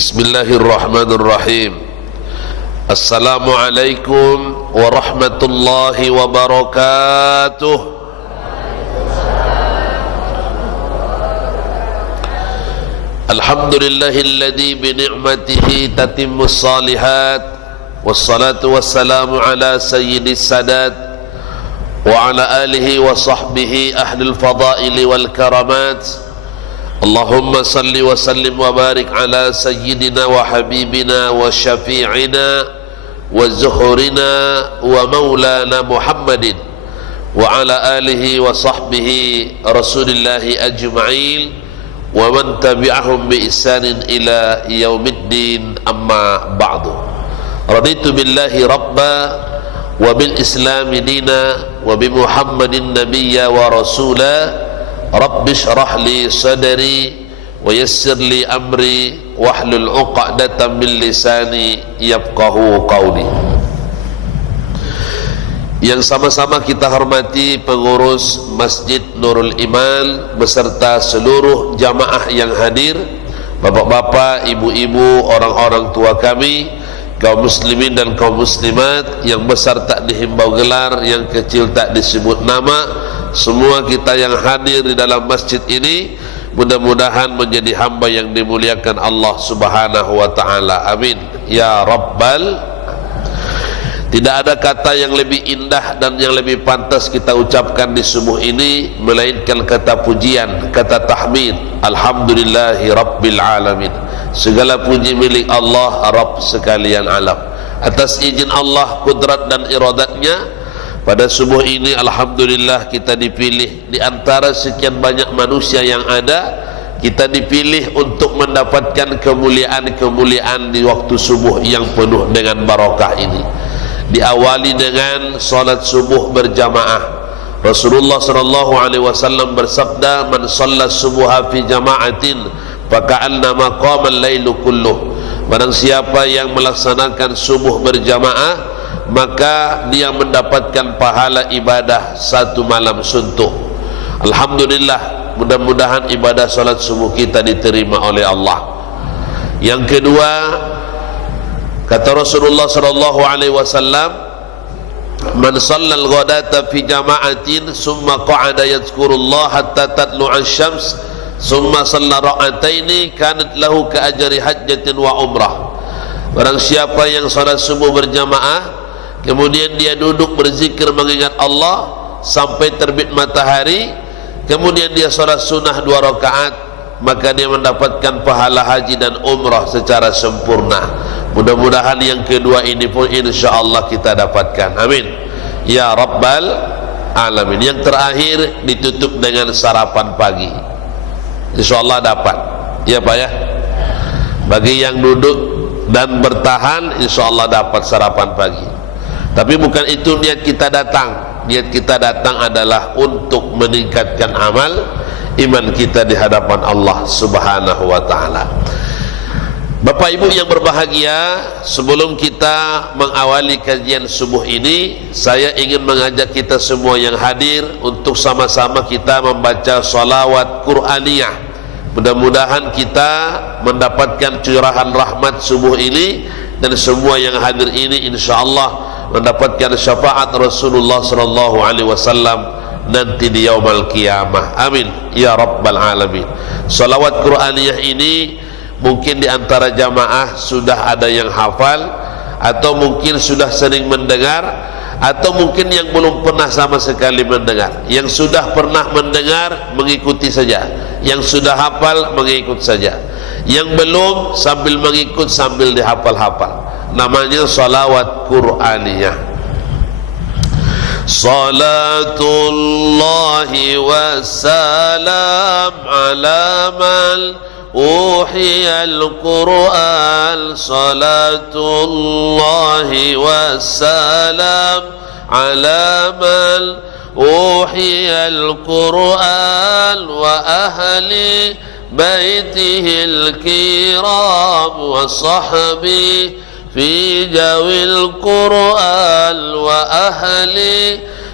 Bismillahirrahmanirrahim. Assalamualaikum warahmatullahi wabarakatuh. Alhamdulillahilladzi bi ni'matihi tatimmus shalihat, wassalatu wassalamu ala sayyidis sadat wa ala alihi wa sahbihi ahlil fadaili wal karamat. Allahumma salli wa sallim wa barik ala sayyidina wa habibina wa syafi'ina wa zuhurina wa maulana Muhammadin wa ala alihi wa sahbihi rasulillahi ajma'in wa man tabi'ahum bi ihsanin ila yaumiddin, amma ba'du. Raditu billahi rabba wa bil islami dina wa bi Muhammadin nabiyya wa rasula. Rabbi shrah li sadri wa yassir li amri wahlul 'uqdatam min lisani yafqahu qawli. Yang sama-sama kita hormati pengurus Masjid Nurul Iman beserta seluruh jamaah yang hadir, bapak-bapak, ibu-ibu, orang-orang tua kami, kaum muslimin dan kaum muslimat, yang besar tak dihimbau gelar, yang kecil tak disebut nama. Semua kita yang hadir di dalam masjid ini mudah-mudahan menjadi hamba yang dimuliakan Allah Subhanahu wa ta'ala. Amin ya rabbal. Tidak ada kata yang lebih indah dan yang lebih pantas kita ucapkan di subuh ini melainkan kata pujian, kata tahmid. Alhamdulillahi rabbil alamin. Segala puji milik Allah, Rabb sekalian alam. Atas izin Allah, kudrat dan iradatnya, pada subuh ini alhamdulillah kita dipilih di antara sekian banyak manusia yang ada. Kita dipilih untuk mendapatkan kemuliaan-kemuliaan di waktu subuh yang penuh dengan barakah ini. Diawali dengan salat subuh berjamaah. Rasulullah sallallahu alaihi wasallam bersabda, "Man shalla subuha fi jama'atin faka'annama qama al-lailu kulluh." Barang siapa yang melaksanakan subuh berjamaah, maka dia mendapatkan pahala ibadah satu malam suntuk. Alhamdulillah, mudah-mudahan ibadah salat subuh kita diterima oleh Allah. Yang kedua, kata Rasulullah sallallahu alaihi wasallam, "Man shallal ghadata fi jama'atin summa qa'ada yadhkurullah hatta tatlu'a asy-syams summa shalla rak'ataini kanat lahu ka ajri hajjatin wa umrah." Barang siapa yang salat subuh berjamaah kemudian dia duduk berzikir mengingat Allah sampai terbit matahari, kemudian dia salat sunnah 2 rakaat, maka dia mendapatkan pahala haji dan umrah secara sempurna. Mudah-mudahan yang kedua ini pun insyaAllah kita dapatkan. Amin ya rabbal alamin. Yang terakhir ditutup dengan sarapan pagi, insyaAllah dapat ya Pak ya. Bagi yang duduk dan bertahan, insyaAllah dapat sarapan pagi. Tapi bukan itu niat kita datang. Niat kita datang adalah untuk meningkatkan amal iman kita di hadapan Allah Subhanahu wa ta'ala. Bapak Ibu yang berbahagia, sebelum kita mengawali kajian subuh ini, saya ingin mengajak kita semua yang hadir untuk sama-sama kita membaca salawat Qur'aniyah. Mudah-mudahan kita mendapatkan curahan rahmat subuh ini, dan semua yang hadir ini insyaAllah mendapatkan syafaat Rasulullah sallallahu alaihi wasallam nanti di yaumul qiyamah. Amin ya rabbal alamin. Salawat Qur'aniyah ini mungkin di antara jamaah sudah ada yang hafal, atau mungkin sudah sering mendengar, atau mungkin yang belum pernah sama sekali mendengar. Yang sudah pernah mendengar mengikuti saja, yang sudah hafal mengikut saja, yang belum sambil mengikut sambil dihafal-hafal. Namanya salawat Qur'aniyah. Salatullahi wassalam ala man uhiyal Qur'an. Salatullahi wassalam ala man uhiyal Qur'an wa ahli baitihil kiram wa sahbihi في جو القرآن وأهل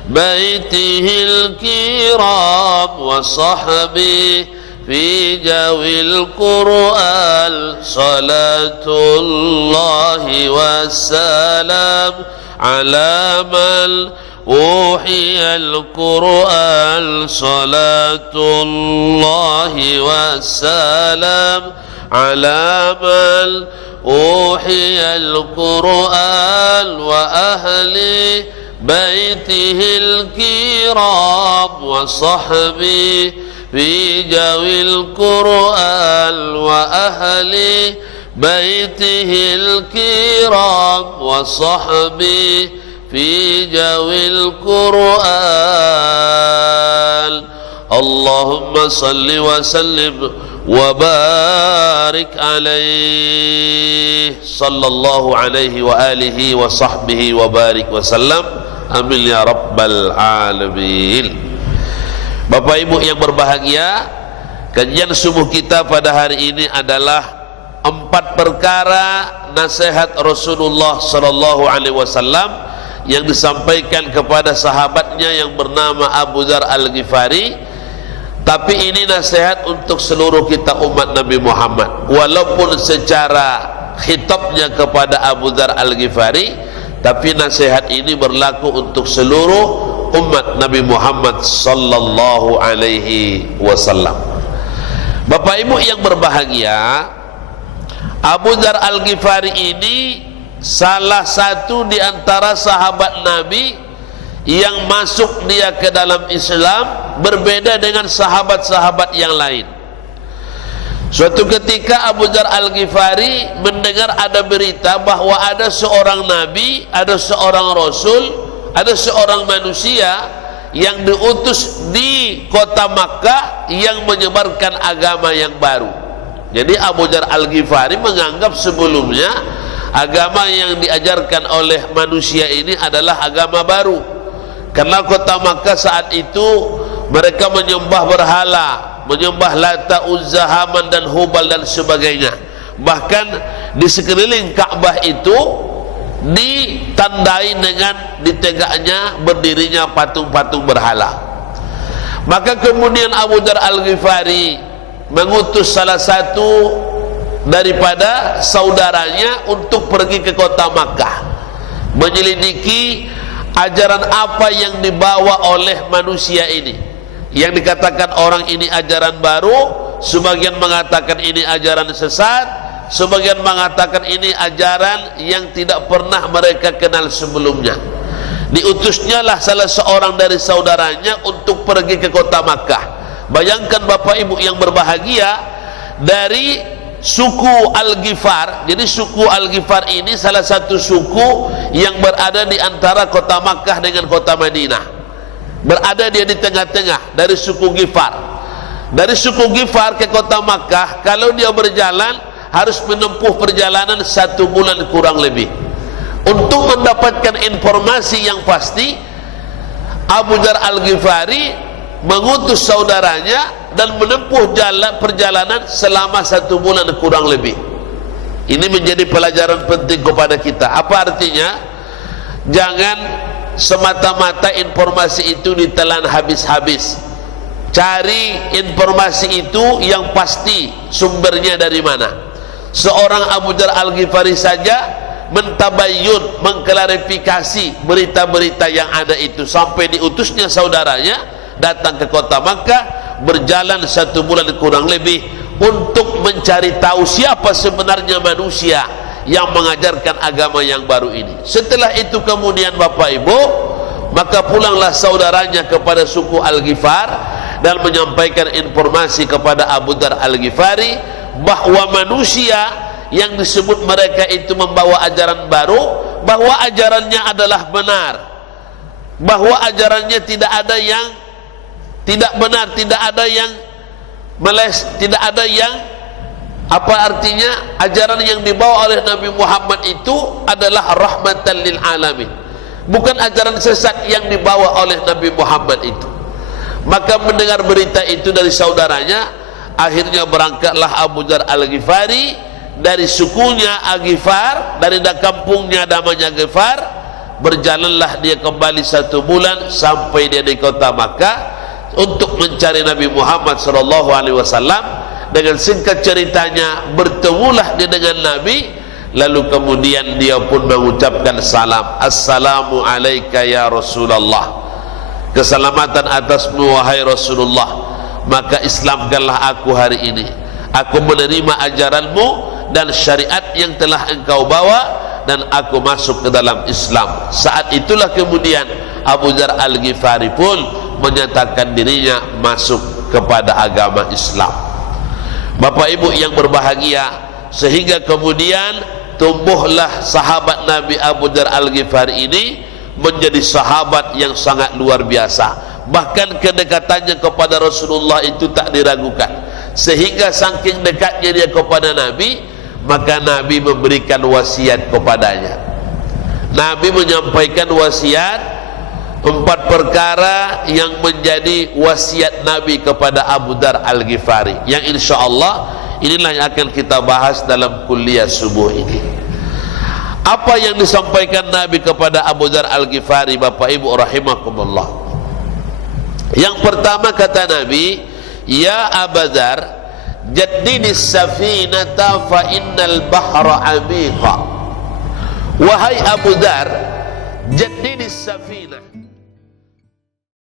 بيته الكرام وصحبه في جو القرآن. صلاة الله والسلام على من أوحي القرآن. صلاة الله والسلام على من أوحي القرآن وأهل بيته الكرام وصحبه في جو القرآن وأهل بيته الكرام وصحبه في جو القرآن. اللهم صل وسلم وبارك عليه صلى الله عليه وآله وصحبه وبارك وسلم. Amin ya rabbal alamin. Bapak Ibu yang berbahagia, kajian subuh kita pada hari ini adalah 4 perkara nasihat Rasulullah sallallahu alaihi wasallam yang disampaikan kepada sahabatnya yang bernama Abu Dzar Al-Ghifari. Tapi ini nasihat untuk seluruh kita umat Nabi Muhammad. Walaupun secara khitabnya kepada Abu Dzar Al-Ghifari, tapi nasihat ini berlaku untuk seluruh umat Nabi Muhammad sallallahu alaihi wasallam. Bapak Ibu yang berbahagia, Abu Dzar Al-Ghifari ini salah satu di antara sahabat Nabi yang masuk dia ke dalam Islam, berbeda dengan sahabat-sahabat yang lain. Suatu ketika Abu Dzar Al-Ghifari mendengar ada berita bahwa ada seorang nabi, ada seorang rasul, ada seorang manusia yang diutus di kota Makkah yang menyebarkan agama yang baru. Jadi Abu Dzar Al-Ghifari menganggap sebelumnya agama yang diajarkan oleh manusia ini adalah agama baru. Karena kota Makkah saat itu mereka menyembah berhala, menyembah Lata, Uzza, Haman dan Hubal dan sebagainya. Bahkan di sekeliling Ka'bah itu ditandai dengan ditegaknya berdirinya patung-patung berhala. Maka kemudian Abu Dzar Al-Ghifari mengutus salah satu daripada saudaranya untuk pergi ke kota Makkah, menyelidiki ajaran apa yang dibawa oleh manusia ini. Yang dikatakan orang ini ajaran baru, sebagian mengatakan ini ajaran sesat, sebagian mengatakan ini ajaran yang tidak pernah mereka kenal sebelumnya. Diutusnya lah salah seorang dari saudaranya untuk pergi ke kota Makkah. Bayangkan Bapak Ibu yang berbahagia, dari suku Al-Ghifar. Jadi suku Al-Ghifar ini salah satu suku yang berada di antara kota Makkah dengan kota Madinah. Berada dia di tengah-tengah dari suku Ghifar. Dari suku Ghifar ke kota Makkah, kalau dia berjalan harus menempuh perjalanan 1 bulan kurang lebih. Untuk mendapatkan informasi yang pasti, Abu Dzar Al-Ghifari mengutus saudaranya dan menempuh perjalanan selama 1 bulan kurang lebih. Ini menjadi pelajaran penting kepada kita. Apa artinya? Jangan semata-mata informasi itu ditelan habis-habis. Cari informasi itu yang pasti sumbernya dari mana. Seorang Abu Dzar Al-Ghifari saja mentabayyun, mengklarifikasi berita-berita yang ada itu, sampai diutusnya saudaranya datang ke kota Makkah, berjalan 1 bulan kurang lebih untuk mencari tahu siapa sebenarnya manusia yang mengajarkan agama yang baru ini. Setelah itu kemudian Bapak Ibu, maka pulanglah saudaranya kepada suku Al-Ghifar dan menyampaikan informasi kepada Abu Dzar Al-Ghifari bahwa manusia yang disebut mereka itu membawa ajaran baru, bahwa ajarannya adalah benar. bahwa ajarannya tidak ada yang tidak benar, tidak ada yang meles, tidak ada yang apa artinya ajaran yang dibawa oleh Nabi Muhammad itu adalah rahmatan lil alamin, bukan ajaran sesat yang dibawa oleh Nabi Muhammad itu. Maka mendengar berita itu dari saudaranya, akhirnya berangkatlah Abu Dzar Al-Ghifari dari sukunya Al-Ghifar, dari kampungnya namanya Ghifar. Berjalanlah dia kembali 1 bulan sampai dia di kota Makkah untuk mencari Nabi Muhammad SAW. Dengan singkat ceritanya, bertemulah dia dengan Nabi, lalu kemudian dia pun mengucapkan salam, assalamu alayka ya Rasulullah, keselamatan atasmu wahai Rasulullah, maka Islamkanlah aku hari ini, aku menerima ajaranmu dan syariat yang telah engkau bawa, dan aku masuk ke dalam Islam. Saat itulah kemudian Abu Dzar Al-Ghifari pun menyatakan dirinya masuk kepada agama Islam. Bapak Ibu yang berbahagia, sehingga kemudian tumbuhlah sahabat Nabi Abu Dzar Al-Ghifari ini menjadi sahabat yang sangat luar biasa. Bahkan kedekatannya kepada Rasulullah itu tak diragukan, sehingga saking dekatnya dia kepada Nabi, maka Nabi memberikan wasiat kepadanya. Nabi menyampaikan wasiat 4 perkara yang menjadi wasiat Nabi kepada Abu Dzar Al-Ghifari, yang insyaallah inilah yang akan kita bahas dalam kuliah subuh ini. Apa yang disampaikan Nabi kepada Abu Dzar Al-Ghifari, Bapak Ibu rahimakumullah? Yang pertama kata Nabi, ya Abu Dzar, jaddinis safinata fa innal bahra amiqa. Wahai Abu Dzar, jaddinis safinata,